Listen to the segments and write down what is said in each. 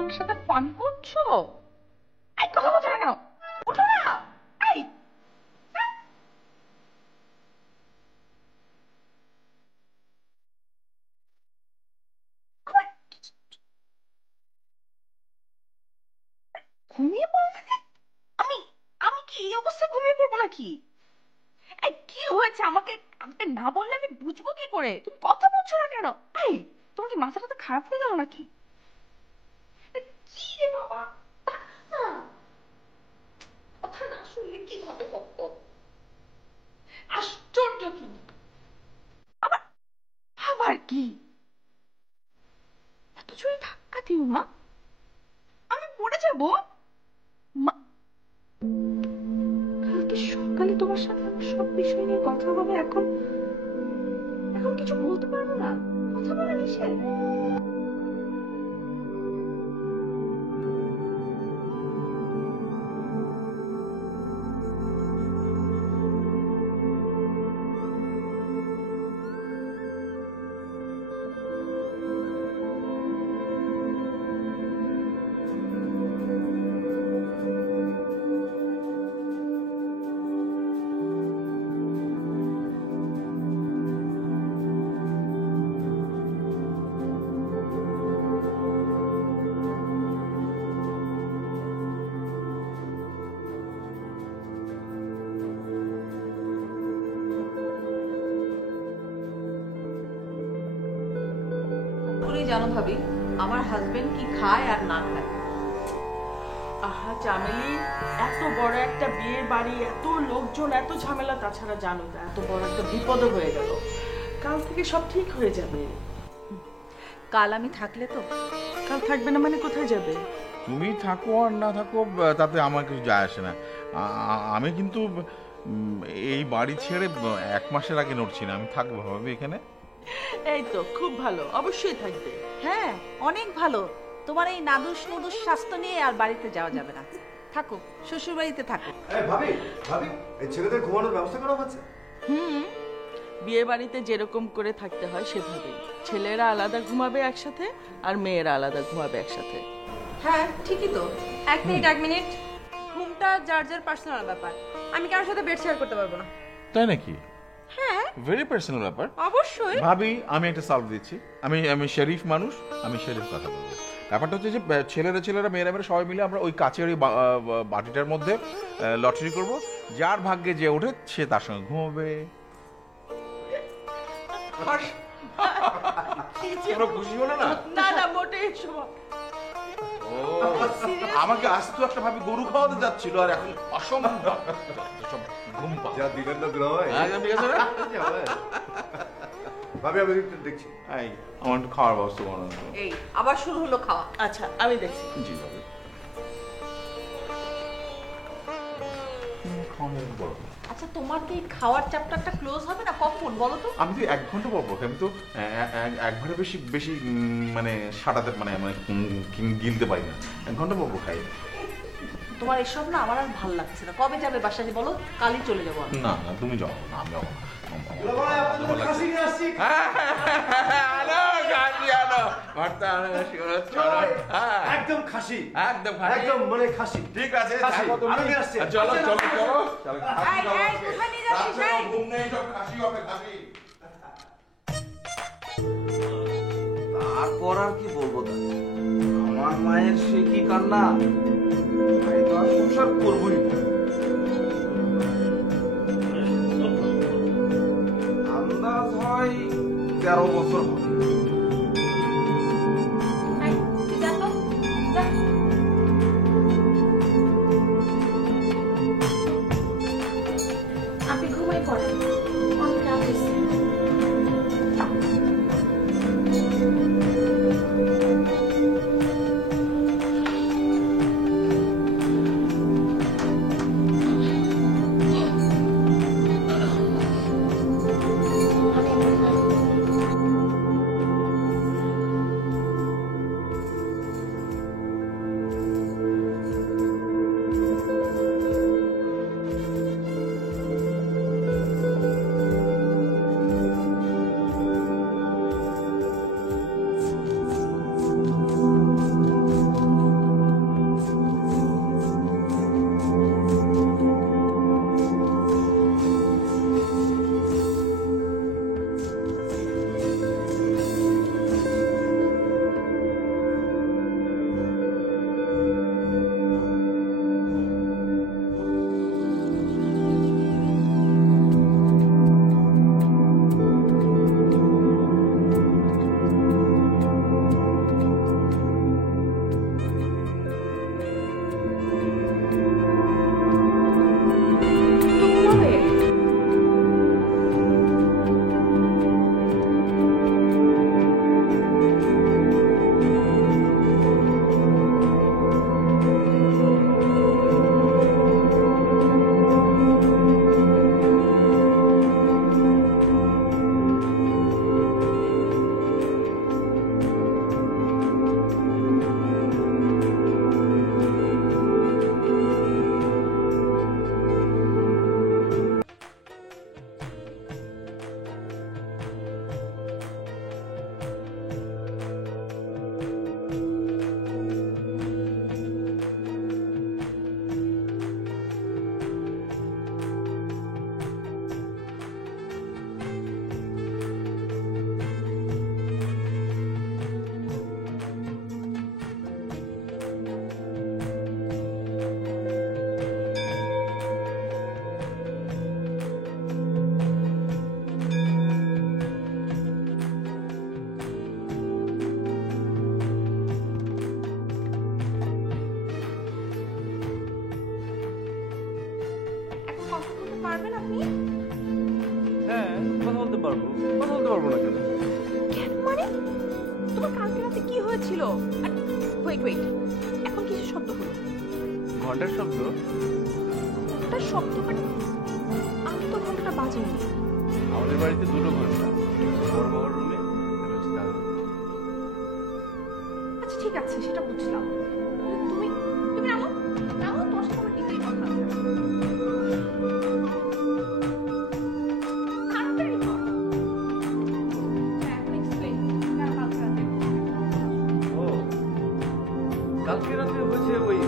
আমার সাথে ফান করছো? এই কথা বলছো না কেন? ওঠো না। এই ঘুমিয়ে পড়ো মানে? আমি আমি কি এই অবস্থায় ঘুমিয়ে পড়বো নাকি? এই কি হয়েছে? আমাকে আমাকে না বললে আমি বুঝবো কি করে? তুমি কথা বলছো না কেন? এই তোমার কি মাথা টাথা খারাপ হয়ে গেল নাকি? কি রে বাবা, কথা না শুনলে কি হবে কত? আশ্চর্য কি! আবার আবার কি? এত জোরে ধাক্কা দিও না, আমি পড়ে যাবো। কালকে সকালে তোমার সাথে আমার সব বিষয় নিয়ে কথা হবে, এখন এখন কিছু বলতে পারবো না? কথা বলার বিষয়। জানো ভাবি, আমার হাজবেন্ড কি খায় আর না খায়। আহা চামেলি, এত বড় একটা বিয়ে বাড়ি, এত লোকজন, এত ঝামেলা, তাছাড়া জানো তো এত বড় একটা বিপদও হয়ে গেল। কাল থেকে সব ঠিক হয়ে যাবে। কাল আমি থাকলে তো? কাল থাকবে না মানে কোথায় যাবে? তুমি থাকো আর না থাকো তাতে আমার কিছু যায় আসে না। আমি কিন্তু এই বাড়ি ছেড়ে 1 মাসের আগে নড়ছি না। আমি থাকবো ভাবি এখানে। এই তো খুব ভালো, অবশ্যই থাকবে। হ্যাঁ, অনেক ভালো। তোমার এই নাদুস নুদুস স্বাস্থ্য নিয়ে আর বাড়িতে যাওয়া যাবে না। থাকো, শ্বশুর বাড়িতে থাকো। ভাবি ভাবি, এই ছেলেদের ঘুমানোর ব্যবস্থা করা হচ্ছে? বিয়ে বাড়িতে যেরকম করে থাকতে হয় সেভাবেই। ছেলেরা আলাদা ঘুমাবে একসাথে, আর মেয়েরা আলাদা ঘুমাবে একসাথে। হ্যাঁ ঠিকই তো। 1 মিনিট ঘুমটা যার যার পার্সোনাল ব্যাপার। আমি কারোর সাথে বেড শেয়ার করতে পারবো না। তাই নাকি? হ্যাঁ ভেরি পার্সোনাল ব্যাপার। অবশ্যই। ভাবি আমি একটা সলভ দিচ্ছি। আমি শরীফ মানুষ, আমি শরীফ কথা বলবো। ব্যাপারটা হচ্ছে যে ছেলেরা মেয়েরা সবাই মিলে আমরা ওই কাচের ওই বাটিটার মধ্যে লটারি করব, যার ভাগ্যে যে ওঠে সে তার সঙ্গে ঘুমাবে। খুশি হলো না? না না, মোটেই শোভা। আমাকে আসতো একটা ভাবি গরু খাওয়াতে যাচ্ছিল, আর এখন অসম্ভব ঘুম যা দিলেন না দুলাভাই। ভাবি আমি দেখছি। আমার একটু খাওয়ার ব্যবস্থা করানো। এই আবার শুরু হলো খাওয়া। আচ্ছা আমি দেখছি। জি ভাবি। আচ্ছা তোমার কি খাওয়ার চ্যাপ্টারটা ক্লোজ হবে না কখন বলো তো? আমি তো 1 ঘন্টা পর পর, আমি তো একবারে বেশি বেশি মানে সাটাতে মানে গিলতে পারি না। 1 ঘন্টা পর পর খাই। তোমার এসব না আমার আর ভাল লাগছে না। কবে যাবে বাসায় বলো? কালই চলে যাবো আমি। না না তুমি যাও না, আমি যাবো না। একদম খাসি, একদম একদম মানে খাসি। ঠিক আছে, আমি আসছি। চলো চলো চলো। কোথায় নিয়ে যাচ্ছিস? তারপর আর কি বলবো? আমার মায়ের সে কি কান্না! আমি তো আর সংসার করবোই না। আন্দাজ হয় 13 বছর হবে। আপনি ঘুমাই পড়েন, অনেক রাত হয়েছে। পারবো না কেন? কেন মানে? তোমার কালকে রাতে কি হয়েছিল? ওয়েট ওয়েট, এখন কিছু শব্দ হলো। ঘন্টার শব্দ? ঘন্টার শব্দ মানে? আমি তো ঘন্টাটা বাজিনি। আমাদের বাড়িতে দুটো ঘন্টা, বড় বাবার রুমে, দাদুর। আচ্ছা ঠিক আছে, সেটা বুঝলাম। তুমি তুমি নামো নামো, তোমার সাথে আমার ডিটেইল কথা আছে। তাড়াতাড়ি কর। হ্যাঁ, এখন explain। কেন কালকে রাতে? ও কালকে রাতে হয়েছে ওই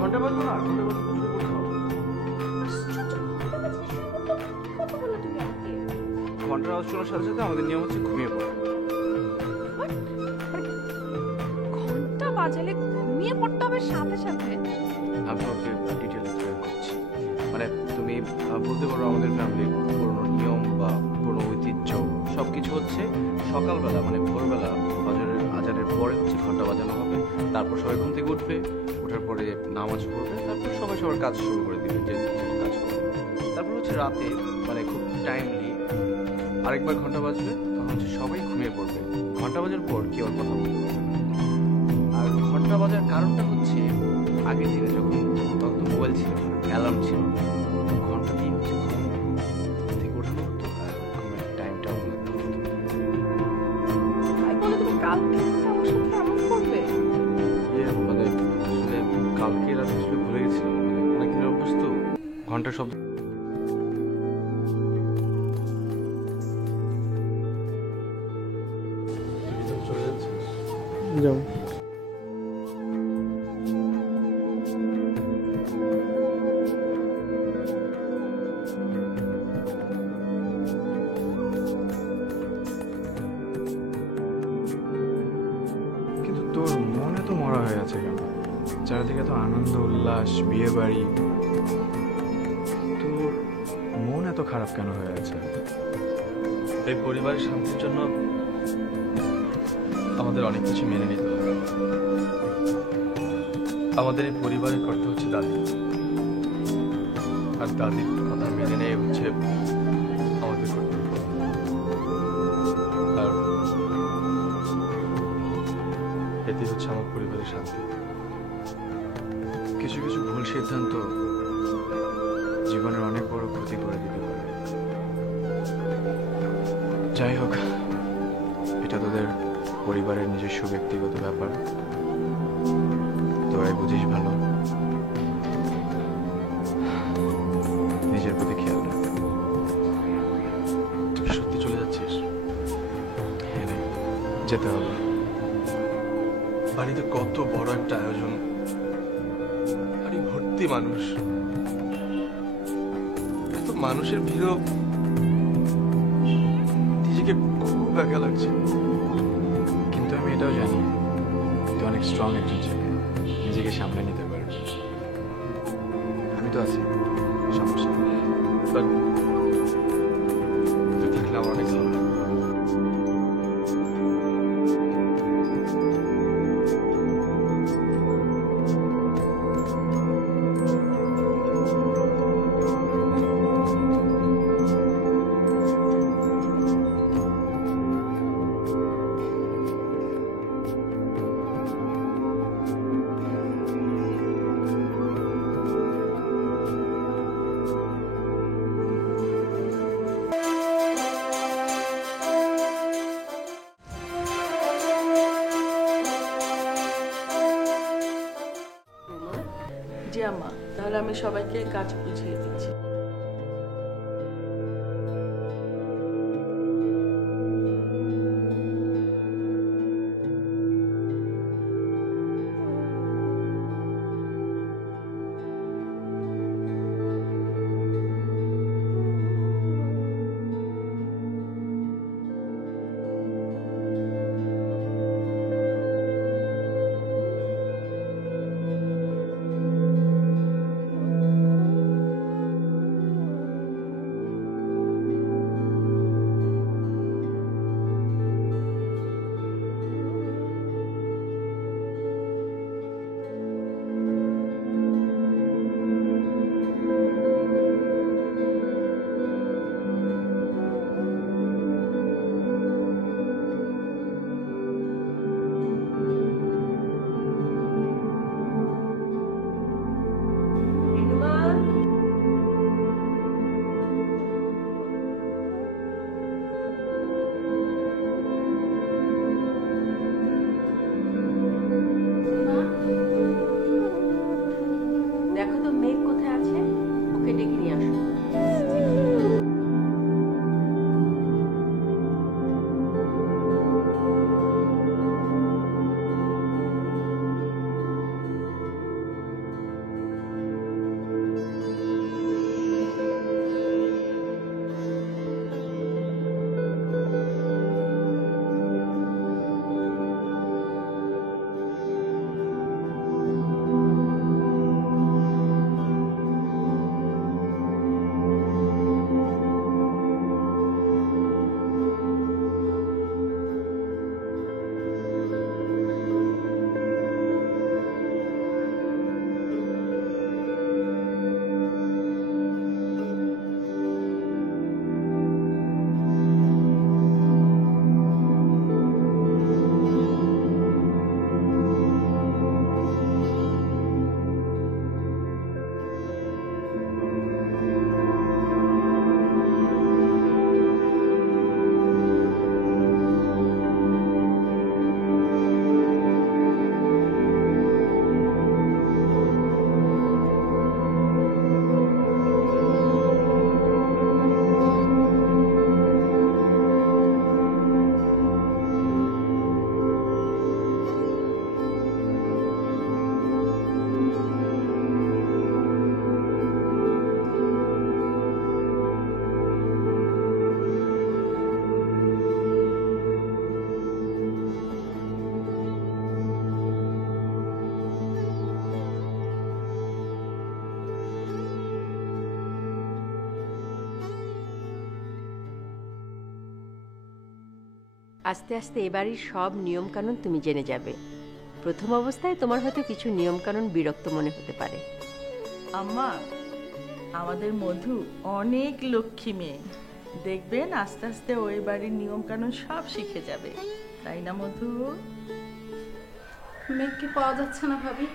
ঘন্টা বাজলো না, ঘন্টা বাজলো শুরু করতে হবে। আশ্চর্য, ঘন্টা বাজতে শুরু করতে কি কথা বললে তুমি আমাকে? ঘন্টার আওয়াজ শোনার সাথে সাথে আমাদের নিয়ম হচ্ছে ঘুমিয়ে পড়া। What? মানে ঘন্টা বাজালে ঘুমিয়ে পড়তে হবে সাথে সাথে? আমি তোমাকে ডিটেল এক্সপ্লেন করছি। মানে তুমি বলতে পারো আমাদের ফ্যামিলির পুরনো নিয়ম বা পুরনো ঐতিহ্য সব কিছু হচ্ছে সকালবেলা মানে ভোরবেলা আজানের পরে হচ্ছে ঘন্টা বাজানো হবে, তারপর সবাই ঘুম থেকে উঠবে, ওঠার পরে নামাজ পড়বে, তারপর সবাই সবার কাজ শুরু করে দিবে, যে কাজ করে। তারপর হচ্ছে রাতে মানে খুব টাইমলি আরেকবার ঘন্টা বাজবে, তখন হচ্ছে সবাই ঘুমিয়ে পড়বে। ঘন্টা বাজার পর কেউ আর কথা বলতে পারবে না। আর ঘন্টা বাজার কারণটা হচ্ছে আগের দিনে যখন তখন তো মোবাইল ছিল না, অ্যালার্ম ছিল না, ঘন্টা দিয়ে হচ্ছে ঘুম থেকে ওঠানো হতো আর ঘুমের টাইমটাও বলে দেওয়া হতো। তাই বলে তুমি কালকে রাতে আমার সাথে এমন করবে? মানে আসলে কালকে রাতে আসলে ভুলে গেছিলাম, মানে অনেক দিনের অভ্যাস তো ঘন্টার শব্দ। চলে যাচ্ছিস? যাও। কিন্তু তোর মনে তো মরা হয়ে আছে কেন? চারিদিকে তো আনন্দ উল্লাস, বিয়ে বাড়ি, তোর মন এত খারাপ কেন হয়ে আছে? এই পরিবারের শান্তির জন্য আমাদের অনেক কিছু মেনে নিতে হবে। আমাদের এই পরিবারের কর্তা হচ্ছে দাদি, আর দাদির কথা মেনে নেয় হচ্ছে আমাদের কর্তব্য। আর এতে হচ্ছে আমার পরিবারের শান্তি। কিছু কিছু ভুল সিদ্ধান্ত জীবনের অনেক বড় ক্ষতি করে দিতে পারে। যাই হোক, এটা তোদের পরিবারের নিজস্ব ব্যক্তিগত ব্যাপার, তোরাই বুঝিস ভালো। নিজের প্রতি খেয়াল রাখ। তুই সত্যি চলে যাচ্ছিস? হ্যাঁ রে, যেতে হবে। বাড়িতে কত বড় একটা আয়োজন, বাড়ি ভর্তি মানুষ, এত মানুষের ভিড়ও নিজেকে খুব একা লাগছে। কিন্তু আমি এটাও জানি তুই অনেক স্ট্রং একজন ছেলে, নিজেকে সামলে নিতে পারবি। আমি তো আছি, সমস্যা নেই। বাট তুই থাকলে আমার অনেক ভালো লাগবে। জি আম্মা, তাহলে আমি সবাইকে কাজ বুঝিয়ে দিচ্ছি। আস্তে আস্তে এবাড়ির সব নিয়মকানুন তুমি জেনে যাবে। প্রথম অবস্থায় তোমার হয়তো কিছু নিয়মকানুন বিরক্ত মনে হতে পারে। আম্মা, আমাদের মধু অনেক লক্ষ্মী মেয়ে, দেখবেন আস্তে আস্তে ওই বাড়ির নিয়ম কানুন সব শিখে যাবে, তাই না মধু? মেয়েকে পাওয়া যাচ্ছে না ভাবি।